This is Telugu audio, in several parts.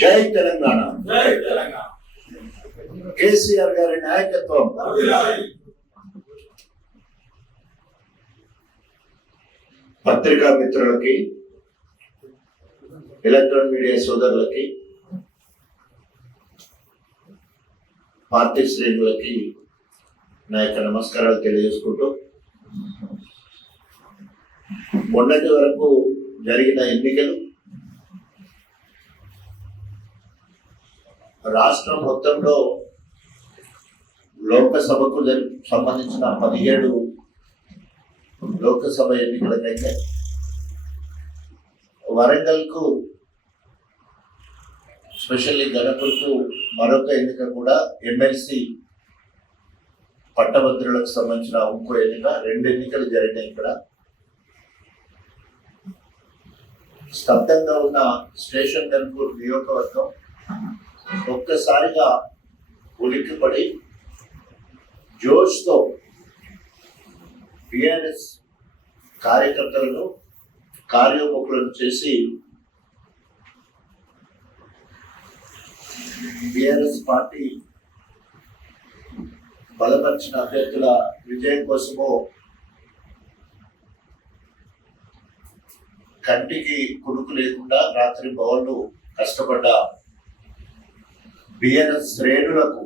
జై తెలంగాణ, జై తెలంగాణ. కేసీఆర్ గారి నాయకత్వం. పత్రికా మిత్రులకి, ఎలక్ట్రానిక్ మీడియా సోదరులకి, పార్టీ శ్రేణులకి నా యొక్క నమస్కారాలు తెలియజేసుకుంటూ, మొన్నటి వరకు జరిగిన ఎన్నికలు రాష్ట్రం మొత్తంలో లోకసభకు సంబంధించిన 17 లోకసభ ఎన్నికలకైతే వరంగల్కు స్పెషల్లీ గణపురకు మరొక ఎన్నిక కూడా ఎమ్మెల్సీ పట్టభద్రులకు సంబంధించిన ఇంకో ఎన్నిక, 2 ఎన్నికలు జరిగినాయి. ఇక్కడ స్తబ్దంగా ఉన్న స్టేషన్ గన్పూర్ నియోజకవర్గం ఒక్కసారిగా ఉలిక్కిపడి జోష్తో టిఆర్ఎస్ కార్యకర్తలను కార్యోముఖులను చేసి టిఆర్ఎస్ పార్టీ బలపరిచిన అభ్యర్థుల విజయం కోసమో కంటికి కునుకు లేకుండా రాత్రి బౌళ్ళు కష్టపడ్డ బిఆర్ఎస్ శ్రేణులకు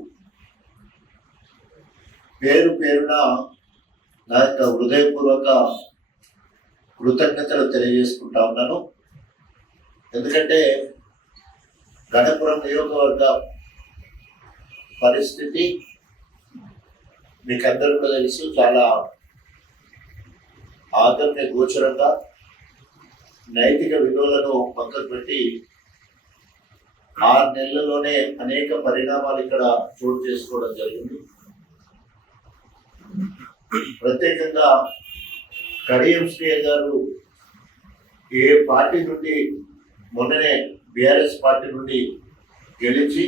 పేరు పేరున నా యొక్క హృదయపూర్వక కృతజ్ఞతలు తెలియజేసుకుంటా ఉన్నాను. ఎందుకంటే గణపురం నియోజకవర్గ పరిస్థితి మీకు అందరూ కూడా తెలుసు, చాలా ఆదరణ గోచరంగా నైతిక విలువలను పక్కకు పెట్టి 6 నెలల్లోనే అనేక పరిణామాలు ఇక్కడ చోటు చేసుకోవడం జరిగింది. ప్రత్యేకంగా కడియం శ్రీయ గారు ఏ పార్టీ నుండి మొన్ననే బిఆర్ఎస్ పార్టీ నుండి గెలిచి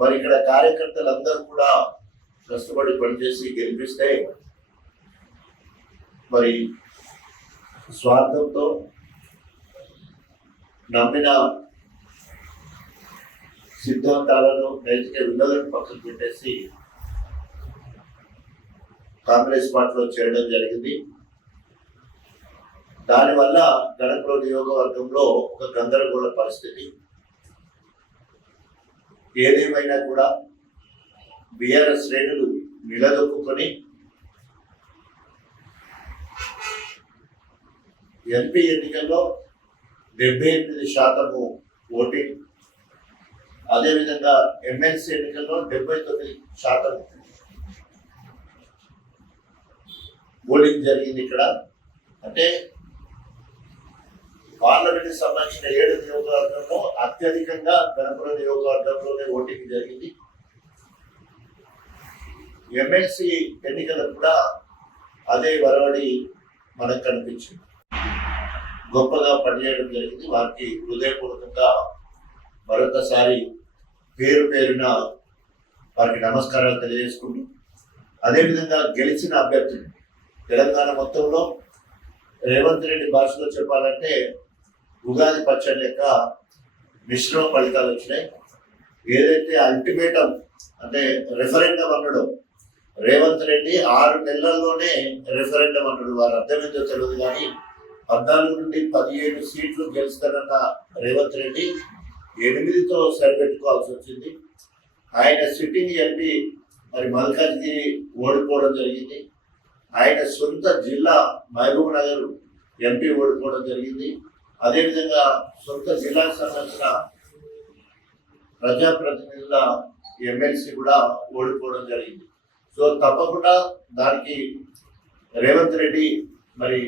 మరి ఇక్కడ కార్యకర్తలందరూ కూడా కష్టపడి పనిచేసి గెలిపిస్తే మరి స్వార్థంతో నమ్మిన సిద్ధాంతాలను, నైతిక విలువలను పక్కకు పెట్టేసి కాంగ్రెస్ పార్టీలో చేరడం జరిగింది. దానివల్ల గణపురం నియోజకవర్గంలో ఒక గందరగోళ పరిస్థితి. ఏదేమైనా కూడా బిఆర్ఎస్ శ్రేణులు నిలదొక్కుని ఎంపీ ఎన్నికల్లో 78% ఓటింగ్, అదేవిధంగా ఎమ్మెల్సీ ఎన్నికల్లో 79% ఓటింగ్ జరిగింది. ఇక్కడ అంటే పార్లమెంట్కి సంబంధించిన 7 నియోజకవర్గంలో అత్యధికంగా గణపురం నియోజకవర్గంలోనే ఓటింగ్ జరిగింది. ఎమ్మెల్సీ ఎన్నికలకు కూడా అదే వరవడి మనకు కనిపించింది. గొప్పగా పనిచేయడం జరిగింది. వారికి హృదయపూర్వకంగా మరొకసారి పేరు పేరున వారికి నమస్కారాలు తెలియజేసుకుంటూ, అదేవిధంగా గెలిచిన అభ్యర్థులు తెలంగాణ మొత్తంలో రేవంత్ రెడ్డి భాషలో చెప్పాలంటే ఉగాది పచ్చడి లెక్క మిశ్రమ ఫలితాలు వచ్చినాయి. ఏదైతే అల్టిమేటం అంటే రెఫరెండం అన్నాడు రేవంత్ రెడ్డి, 6 నెలల్లోనే రెఫరెండం అన్నాడు. వారు అర్థమేందో తెలియదు కానీ 14 నుండి 17 సీట్లు గెలుస్తారన్న రేవంత్ రెడ్డి 8తో సరిపెట్టుకోవాల్సి వచ్చింది. ఆయన సిట్టింగ్ ఎంపీ మరి మల్కాజ్గిరి ఓడిపోవడం జరిగింది. ఆయన సొంత జిల్లా మహబూబ్ నగర్ ఎంపీ ఓడిపోవడం జరిగింది. అదేవిధంగా సొంత జిల్లాకు సంబంధించిన ప్రజాప్రతినిధుల ఎమ్మెల్సీ కూడా ఓడిపోవడం జరిగింది. సో తప్పకుండా దానికి రేవంత్ రెడ్డి మరి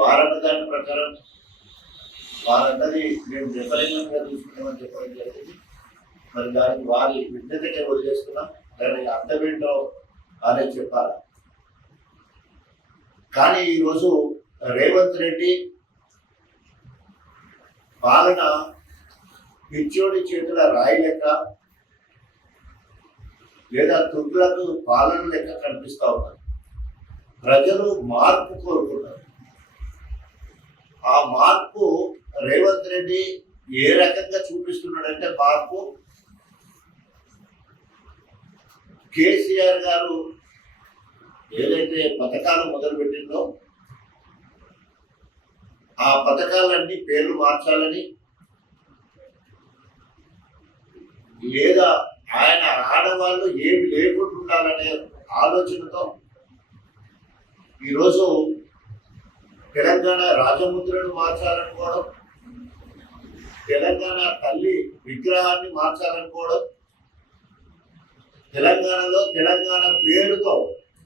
వారన్న దాని ప్రకారం వారన్నది మేము రిఫరెండంగా తీసుకున్నామని చెప్పడం జరిగింది. మరి దానికి వారి విజ్ఞతకే వదిలేస్తున్నాం. దానికి అర్థమేంటో అనే చెప్పాలి. కానీ ఈరోజు రేవంత్ రెడ్డి పాలన పిచ్చోడి చేతుల రాయి లెక్క లేదా తుగ్లకు పాలన లెక్క కనిపిస్తా ఉన్నారు. ప్రజలు మార్పు కోరుకున్నారు. ఆ మార్పు రేవంత్ రెడ్డి ఏ రకంగా చూపిస్తున్నాడంటే మార్పు కేసీఆర్ గారు ఏదైతే పథకాలు మొదలుపెట్టిందో ఆ పథకాలన్నీ పేర్లు మార్చాలని లేదా ఆయన ఆడవాళ్ళు ఏమి లేకుండా ఉండాలనే ఆలోచనతో ఈరోజు తెలంగాణ రాజముద్రను మార్చాలనుకోవడం, తెలంగాణ తల్లి విగ్రహాన్ని మార్చాలనుకోవడం, తెలంగాణలో తెలంగాణ పేరుతో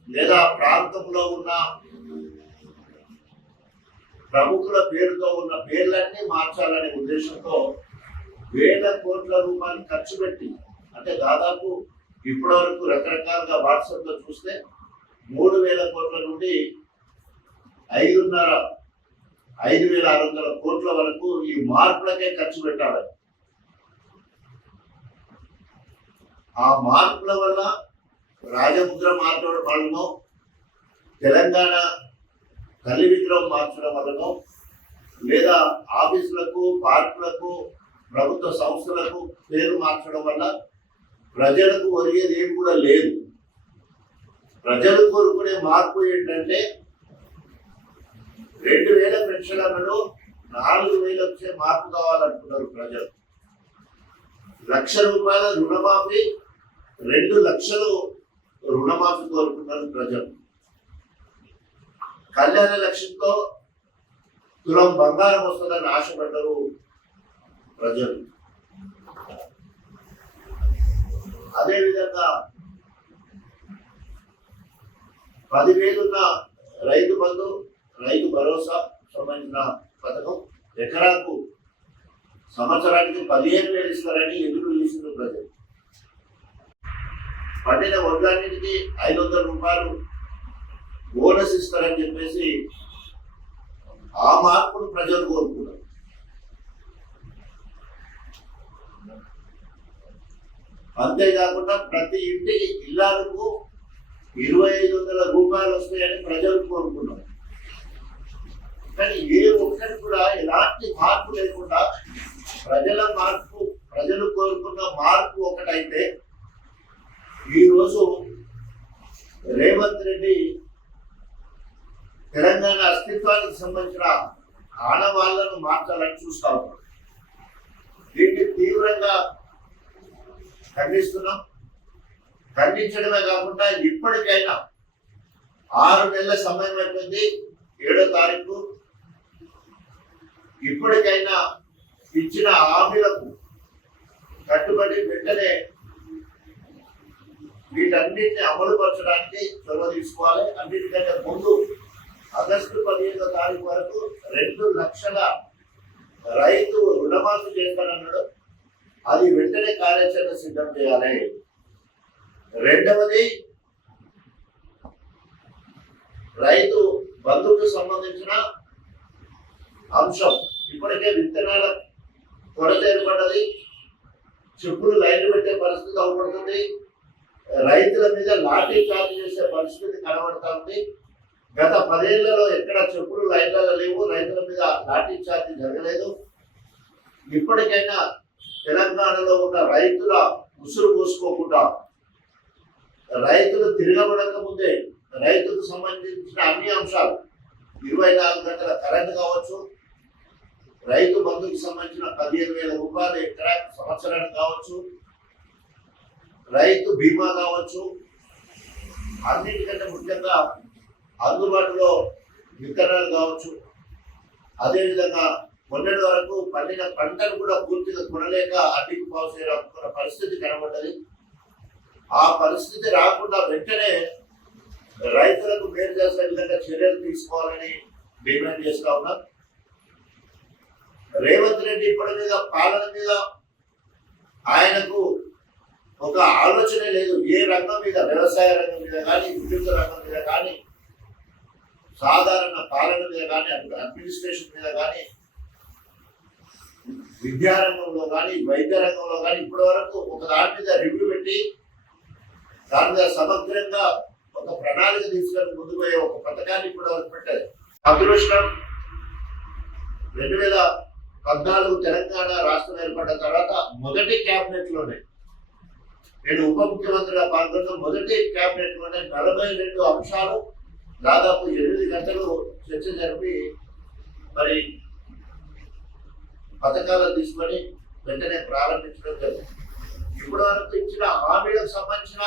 లేదా ప్రాంతంలో ఉన్న ప్రముఖుల పేరుతో ఉన్న పేర్లన్నీ మార్చాలనే ఉద్దేశంతో వేల కోట్ల రూపాయలు ఖర్చు పెట్టి, అంటే దాదాపు ఇప్పటి వరకు రకరకాలుగా వాట్సాప్ లో చూస్తే 3,000 కోట్ల నుండి 5,600 కోట్ల వరకు ఈ మార్పులకే ఖర్చు పెట్టాలి. ఆ మార్పుల వల్ల రాజముద్ర మార్చడం వలనో, తెలంగాణ తల్లి విగ్రహం మార్చడం వలనో, లేదా ఆఫీసులకు, పార్కులకు, ప్రభుత్వ సంస్థలకు పేరు మార్చడం వల్ల ప్రజలకు ఒరిగేది ఏం కూడా లేదు. ప్రజలు కోరుకునే మార్పు ఏంటంటే 2,000 పెన్షన్లలో 4,000 వచ్చే మార్పు కావాలనుకున్నారు ప్రజలు. ₹1,00,000 రుణమాఫీ, 2 లక్షలు రుణమాఫీ కోరుకున్నారు ప్రజలు. కళ్యాణ లక్ష్యంతో తులం బంగారం వస్తుందని ఆశపడ్డారు ప్రజలు. అదేవిధంగా 10,000 ఉన్న రైతు బంధు, రైతు భరోసా సంబంధించిన పథకం ఎకరాకు సంవత్సరానికి 15,000 ఇస్తారని ఎదురు చూసిన ప్రజలు. పండిన వడ్లన్నిటికీ 500 రూపాయలు బోనస్ ఇస్తారని చెప్పేసి ఆ మార్పును ప్రజలు కోరుకున్నారు. అంతేకాకుండా ప్రతి ఇంటికి ఇల్లాలకు 2,500 రూపాయలు వస్తాయని ప్రజలు కోరుకున్నారు. కానీ ఏ ఒక్కటి కూడా ఎలాంటి మార్పు లేకుండా ప్రజలు కోరుకున్న మార్పు ఒకటైతే, ఈరోజు రేవంత్ రెడ్డి తెలంగాణ అస్తిత్వానికి సంబంధించిన ఆనవాళ్లను మార్చాలని చూస్తా ఉన్నాడు. దీన్ని తీవ్రంగా ఖండిస్తున్నాం. ఖండించడమే కాకుండా ఇప్పటికైనా 6 నెలల సమయం అయిపోయింది, 7వ తారీఖు. ఇప్పటికైనా ఇచ్చిన హామీలకు కట్టుబడి వెంటనే వీటన్నిటిని అమలు పరచడానికి చొరవ తీసుకోవాలి. అన్నిటికంటే ముందు ఆగస్టు 15వ తారీఖు వరకు 2 లక్షల రైతు రుణమాఫీ చేస్తానన్నాడు. అది వెంటనే కార్యాచరణ సిద్ధం చేయాలి. రెండవది, రైతు బంధుకు సంబంధించిన అంశం. ఇప్పటికే విత్తనాల కొరత ఏర్పడ్డది, చెప్పులు లైన్లు పెట్టే పరిస్థితి అవపడుతుంది, రైతుల మీద లాఠీ చార్జ్ చేసే పరిస్థితి కనబడతా ఉంది. గత 10 ఏళ్లలో ఎక్కడ చెప్పులు లైన్లలో లేవు, రైతుల మీద లాఠీ చార్జ్ జరగలేదు. ఇప్పటికైనా తెలంగాణలో ఉన్న రైతుల ఉసురు పోసుకోకుండా, రైతులు తిరగబడక ముందే రైతుకు సంబంధించిన అన్ని అంశాలు, 24 గంటల కరెంట్ కావచ్చు, రైతు బంధుకు సంబంధించిన 15,000 రూపాయలు ఎకరా సంవత్సరానికి కావచ్చు, రైతు బీమా కావచ్చు, అన్నిటికంటే ముఖ్యంగా అందుబాటులో విత్తనాలు కావచ్చు. అదేవిధంగా మొన్నటి వరకు పండిన పంటను కూడా పూర్తిగా కొనలేక అడ్డికి పావుసేర పరిస్థితి కనబడ్డది. ఆ పరిస్థితి రాకుండా వెంటనే రైతులకు మేలు చేసే విధంగా చర్యలు తీసుకోవాలని డిమాండ్ చేస్తా ఉన్నాం. రేవంత్ రెడ్డి ఇప్పటి మీద పాలన మీద ఆయనకు ఒక ఆలోచన లేదు. ఏ రంగం మీద, వ్యవసాయ రంగం మీద కానీ, విద్యుత్ రంగం మీద కానీ, సాధారణ పాలన మీద కానీ, అడ్మినిస్ట్రేషన్ మీద కానీ, విద్యారంగంలో కానీ, వైద్య రంగంలో కానీ ఇప్పటి వరకు ఒక దాని మీద రివ్యూ పెట్టి దాని మీద సమగ్రంగా ఒక ప్రణాళిక తీసుకొని ముందుకు పోయే ఒక పథకాన్ని ఇప్పటి వరకు పెట్టారు. అదృష్టం 14 తెలంగాణ రాష్ట్రం ఏర్పడిన తర్వాత మొదటి క్యాబినెట్ లోనే నేను ఉప ముఖ్యమంత్రిగా పాల్గొన్న మొదటి క్యాబినెట్ లోనే 42 అంశాలు దాదాపు 8 గంటలు చర్చ జరిపి మరి పథకాలను తీసుకొని వెంటనే ప్రారంభించడం జరిగింది. ఇప్పటి వరకు ఇచ్చిన హామీలకు సంబంధించిన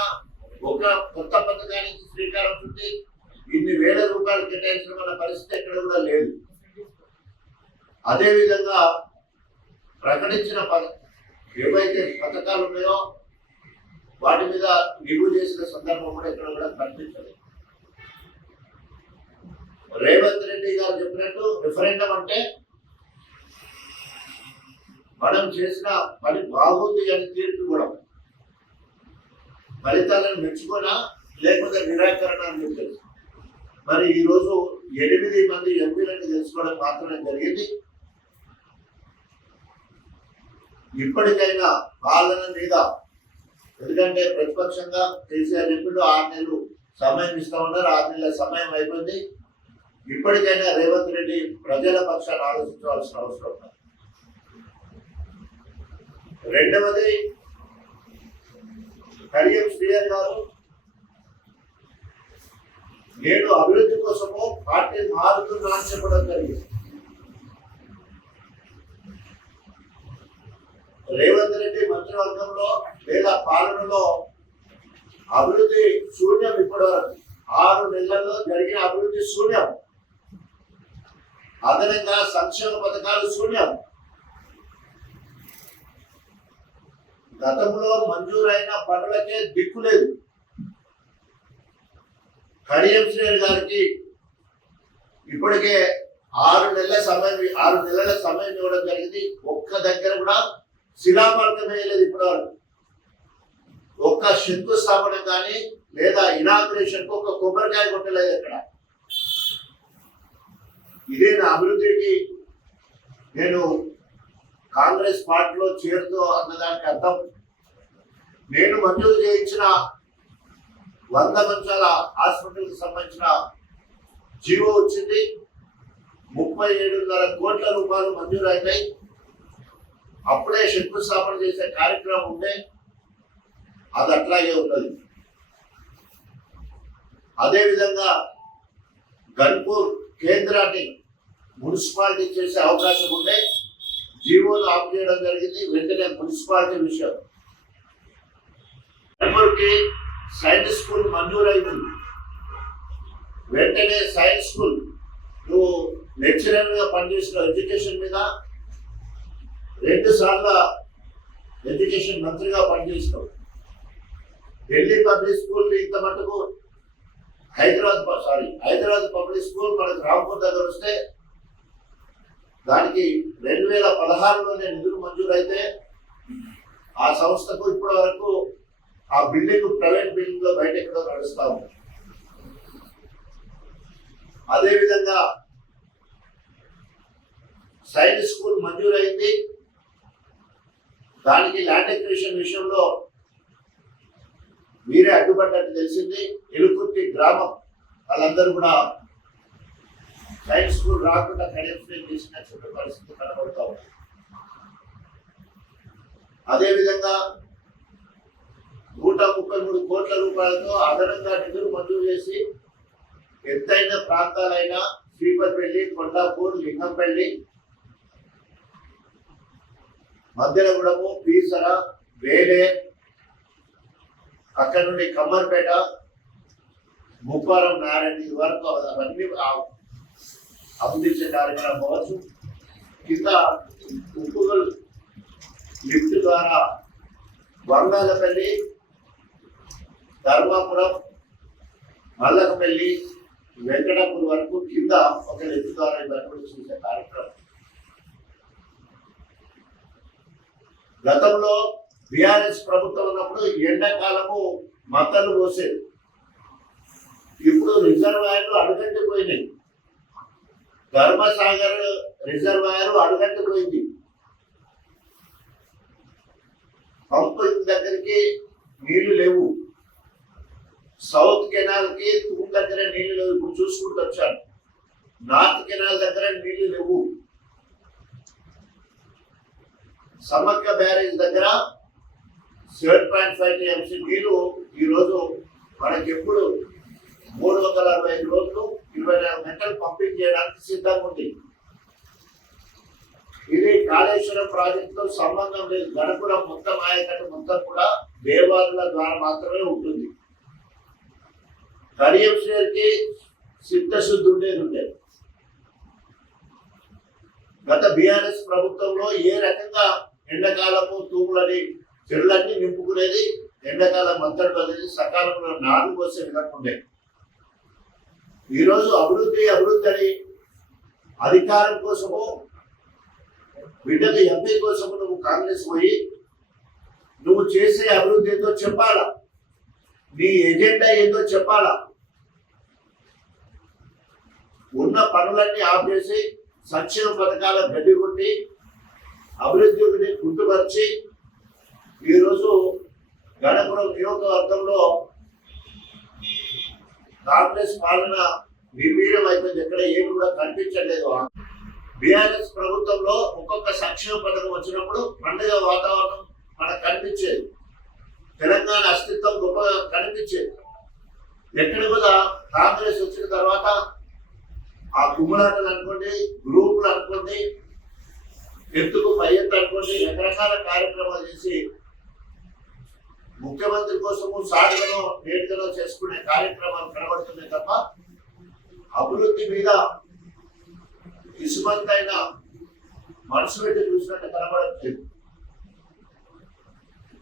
ఒక కొత్త పథకానికి శ్రీకారం చుట్టి ఇన్ని వేల రూపాయలు కేటాయించడం అన్న పరిస్థితి ఎక్కడ కూడా లేదు. అదేవిధంగా ప్రకటించిన ఏవైతే పథకాలు ఉన్నాయో వాటి మీద నిలువ చేసిన సందర్భం కూడా ఎక్కడ కూడా కనిపించలేదు. రేవంత్ రెడ్డి గారు చెప్పినట్టు రిఫరెండం అంటే మనం చేసిన పని బాగుంది అని తీర్పు కూడా ఫలితాలను మెచ్చుకోనా లేకపోతే నిరాకరణ అని చెప్పేసి మరి ఈరోజు 8 మంది ఎంపీలను తెలుసుకోవడం మాత్రమే జరిగింది. ఇప్పటికైనా పాలన మీద ఎందుకంటే ప్రతిపక్షంగా కేసీఆర్ చెప్పిండు 6 నెలలు సమయం ఇస్తా ఉన్నారు. 6 నెలల సమయం అయిపోయింది. ఇప్పటికైనా రేవంత్ రెడ్డి ప్రజల పక్షాన్ని ఆలోచించవలసిన అవసరం ఉంది. రెండవది కడియం శ్రీహరి గారు నేను అభివృద్ధి కోసము పార్టీ మారుతున్నా అని చెప్పడం జరిగింది. రేవంత్ రెడ్డి మంత్రివర్గంలో లేదా పాలనలో అభివృద్ధి శూన్యం. ఇప్పటి వరకు 6 నెలల్లో జరిగిన అభివృద్ధి శూన్యం. అదనంగా సంక్షేమ పథకాలు శూన్యం. గతంలో మంజూరైన పనులకే దిక్కు లేదు. కడియం శ్రీహరి గారికి ఇప్పటికే 6 నెలల సమయం ఇవ్వడం జరిగింది. ఒక్క దగ్గర కూడా శిలాఫలకం వేయలేదు. ఇప్పటివరకు ఒక్క శంకుస్థాపన కానీ లేదా ఇనాగ్రేషన్ కు ఒక కొబ్బరికాయ కొట్టలేదు. ఎక్కడ ఇదే నా అభివృద్ధికి నేను కాంగ్రెస్ పార్టీలో చేరుతూ అన్నదానికి అర్థం. నేను మంజూరు చేయించిన 100 మంచాల హాస్పిటల్కి సంబంధించిన జీవో వచ్చింది. 37.5 కోట్ల రూపాయలు మంజూరు అయినాయి. అప్పుడే శంకుస్థాపన చేసే కార్యక్రమం ఉంటే అది అట్లాగే ఉన్నది. అదేవిధంగా గన్పూర్ కేంద్రాన్ని మున్సిపాలిటీ చేసే అవకాశం ఉంటే జీవోలు ఆఫ్ చేయడం జరిగింది. వెంటనే మున్సిపాలిటీ విషయం గన్పూర్కి సైన్స్ స్కూల్ మంజూరైంది. వెంటనే సైన్స్ స్కూల్ నువ్వు లెక్చరర్ గా పనిచేసిన ఎడ్యుకేషన్ మీద 2 సార్లు ఎడ్యుకేషన్ మంత్రిగా పనిచేసినావు. ఢిల్లీ పబ్లిక్ స్కూల్ ఇంత మటుకు హైదరాబాద్ పబ్లిక్ స్కూల్ మనకు రాంపూర్ దగ్గర వస్తే దానికి 2016లోనే నిధులు మంజూరైతే ఆ సంస్థకు ఇప్పటి వరకు ఆ బిల్డింగ్ ప్రైవేట్ బిల్డింగ్ లో బయట ఎక్కడో నడుస్తా ఉంది. అదేవిధంగా సైన్స్ స్కూల్ మంజూరైంది. దానికి ల్యాండ్ ఎక్విజిషన్ విషయంలో మీరే అడ్డుపడ్డట్టు తెలిసింది. ఎలుకుర్తి గ్రామం వాళ్ళందరూ కూడా సైన్స్ స్కూల్ రాకుండా కడియం చేసిన పరిస్థితి కనబడతా ఉంది. అదేవిధంగా 133 కోట్ల రూపాయలతో అదనంగా నిధులు మంజూరు చేసి ఎత్తైన ప్రాంతాలైన శ్రీపతిపల్లి, కొండాపూర్, లింగంపల్లి, మధ్యలగూడెము, పీసర, వేలే, అక్కడ నుండి కమ్మర్పేట, ముప్పారం, నారాయణ వరకు అవన్నీ అభివృద్ధి కార్యక్రమం అవ్వచ్చు. కింద ఉప్పుగల్ లిఫ్ట్ ద్వారా బంగాళపల్లి, ధర్మాపురం, మల్లకపల్లి, వెంకటాపూర్ వరకు కింద ఒక లిఫ్ట్ ద్వారా ఇవన్నీ చూసే కార్యక్రమం. గతంలో బీఆర్ఎస్ ప్రభుత్వం ఉన్నప్పుడు ఎండాకాలము మత్తలు పోసేది. ఇప్పుడు రిజర్వాయర్లు అడుగంటిపోయినాయి. ధర్మసాగర్ రిజర్వాయర్ అడుగంటిపోయింది. పంపు దగ్గరికి నీళ్లు లేవు. సౌత్ కెనాల్ కి తూము దగ్గర నీళ్లు లేవు. ఇప్పుడు చూసుకుంటూ వచ్చాను. నార్త్ కెనాల్ దగ్గర నీళ్లు లేవు. సమ్మక్క బ్యారేజ్ దగ్గర 7.5 టీఎంసీ నీళ్లు ఈరోజు మనకి ఎప్పుడు 365 రోజులు 24 గంటలు పంపిణీ చేయడానికి సిద్ధంగా ఉంది. ఇది కాళేశ్వరం ప్రాజెక్టుతో సంబంధం లేదు. గణపురం మొత్తం ఆయకట్టు మొత్తం కూడా దేవాలయాల ద్వారా మాత్రమే ఉంటుంది. కడియం శ్రేణికి సిద్ధశుద్ధి ఉండేది. గత బీఆర్ఎస్ ప్రభుత్వంలో ఏ రకంగా ఎండాకాలము తూములని చెరువులన్నీ నింపుకునేది, ఎండాకాలం మంతడి బదిలీ సకాలంలో నారు పోసే విధంగా ఉండేది. ఈరోజు అభివృద్ధి అని అధికారం కోసము, బిడ్డకు ఎంపీ కోసము నువ్వు కాంగ్రెస్ పోయి నువ్వు చేసే అభివృద్ధి ఏందో చెప్పాలా, నీ ఎజెండా ఏందో చెప్పాలా. ఉన్న పనులన్నీ ఆపేసి సంక్షేమ పథకాల గడ్డి కొట్టి అభివృద్ధిని గుర్తుపరిచి ఈరోజు గణపురం నియోజకవర్గంలో కాంగ్రెస్ పాలన నిర్వీర్యం అయిపోయింది. ఎక్కడ ఏమి కూడా కనిపించలేదు. బీఆర్ఎస్ ప్రభుత్వంలో ఒక్కొక్క సంక్షేమ పథకం వచ్చినప్పుడు పండుగ వాతావరణం మనకు కనిపించేది. తెలంగాణ అస్తిత్వం గొప్పగా కనిపించేది. ఎక్కడ కూడా కాంగ్రెస్ వచ్చిన తర్వాత ఆ కుమ్ములాటలు అనుకోండి, గ్రూపులు అనుకోండి, ఎత్తుకు పై ఎత్తు అనుకోండి, రకరకాల కార్యక్రమాలు చేసి ముఖ్యమంత్రి కోసము సాగులను నేటిగా చేసుకునే కార్యక్రమాలు కనబడుతున్నాయి తప్ప అభివృద్ధి మీద ఇసుమంతైన మనసు పెట్టి చూసినట్టు కనబడట్లేదు.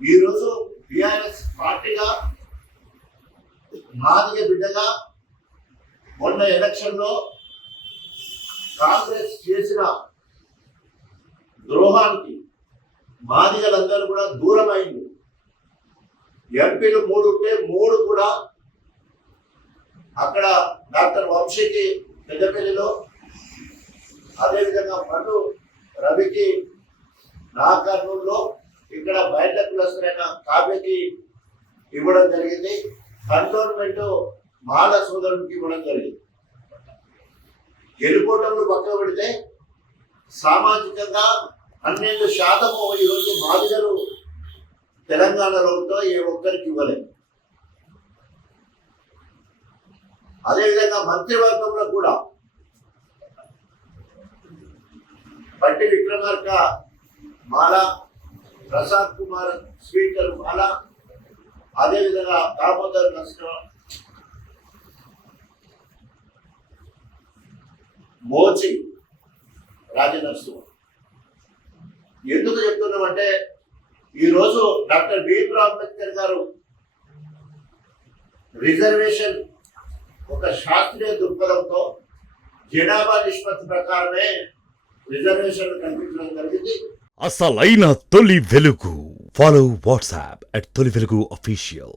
ఈరోజు బీఆర్ఎస్ పార్టీగా మాదిగ బిడ్డగా మొన్న ఎలక్షన్ లో కాంగ్రెస్ చేసిన ద్రోహానికి మాదిగలందరూ కూడా దూరం అయింది. ఎంపీలు 3 ఉంటే 3 కూడా అక్కడ డాక్టర్ వంశీకి పెద్దపల్లిలో, అదేవిధంగా మను రవికి నాకర్నూలులో, ఇక్కడ బయట కులస్తులైన కావ్యకి ఇవ్వడం జరిగింది. కంటోన్మెంట్ మాల సోదరునికి ఇవ్వడం జరిగింది. గెలుపోటంలో పక్కన పెడితే సామాజికంగా 12% ఈరోజు మాదిగలు తెలంగాణలో ఏ ఒక్కరికి ఇవ్వలేదు. అదేవిధంగా మంత్రివర్గంలో కూడా పట్టి విక్రమార్క మాల, ప్రసాద్ కుమార్ స్పీకర్ మాల, అదేవిధంగా దామోదర్ నరసింహ, మోచి రాజనరసింహ. ఎందుకు చెప్తున్నామంటే ఈరోజు డాక్టర్ బిఆర్ అంబేద్కర్ గారు రిజర్వేషన్ ఒక శాస్త్రీయ దృక్పథంతో జనాభా నిష్పత్తి ప్రకారమే రిజర్వేషన్ కల్పించడం జరిగింది. అసలైన తొలి వెలుగు. ఫాలో వాట్సాప్ @తొలి వెలుగు అఫీషియల్.